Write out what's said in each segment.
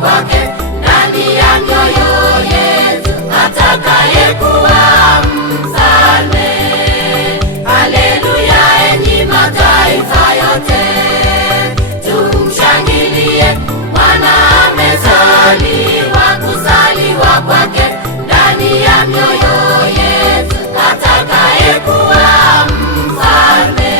kwake ndani ya mioyo yetu, atakayekuwa mfalme. Haleluya, enyi mataifa yote, tumshangilie mwana amezaliwa. Kuzaliwa kwake ndani ya mioyo yetu, atakayekuwa mfalme.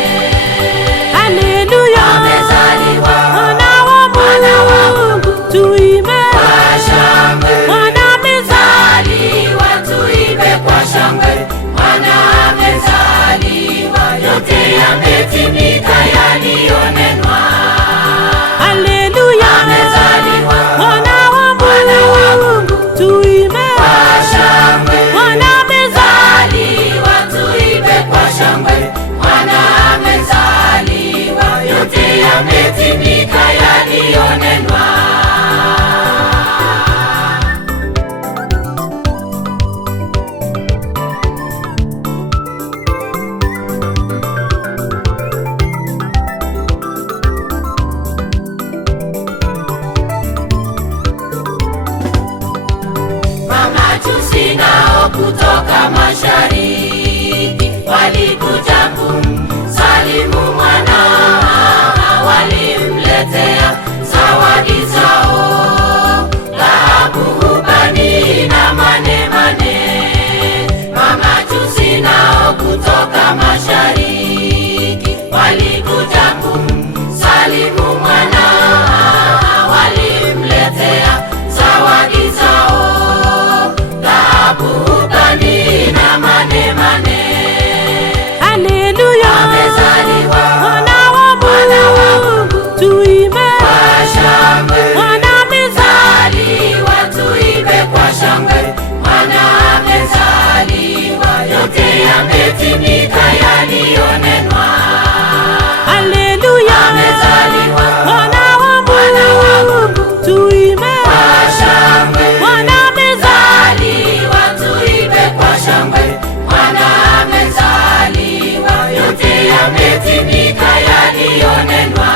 Haleluya, amezaliwa mwana wa Mungu, tuimbe kwa shangwe. mwana amezaliwa. Tuimbe kwa shangwe, mwana amezaliwa. Yote yametimika yaliyonenwa. Haleluya, amezaliwa mwana wa Mungu, tuimbe kwa shangwe. mwana amezaliwa. Tuimbe kwa shangwe, mwana amezaliwa. Yote yametimika yaliyonenwa. Mamajusi nao kutoka mashariki walikuja kumsalimu mwana, walimletea zawadi zao, dhahabu, ubani na manemane. Mamajusi nao kutoka mashariki walikuja kumsalimu mwana, walimletea zawadi zao, dhahabu, ubani na manemane. Haleluya, amezaliwa mwana wa Mungu, tuimbe kwa shangwe. mwana amezaliwa. Tuimbe kwa shangwe, mwana amezaliwa. Yote yametimika yaliyonenwa. Haleluya, amezaliwa mwana wa Mungu, tuimbe kwa shangwe. mwana amezaliwa. Tuimbe kwa shangwe, mwana amezaliwa. Yote yametimika yaliyonenwa.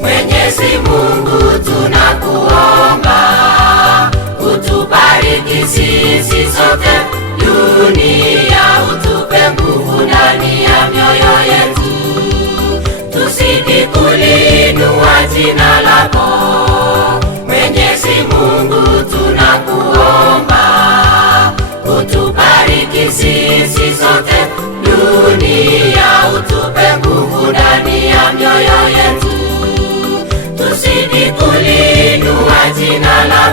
Mwenyezi Mungu, tunakuomba utubariki sisi sote dunia, utupe nguvu ndani ya mioyo yetu, tuzidi kuliinua jina lako. Mwenyezi Mungu, tunakuomba utubariki sisi sote dunia, utupe nguvu ndani ya mioyo yetu, tuzidi kuliinua jina lako.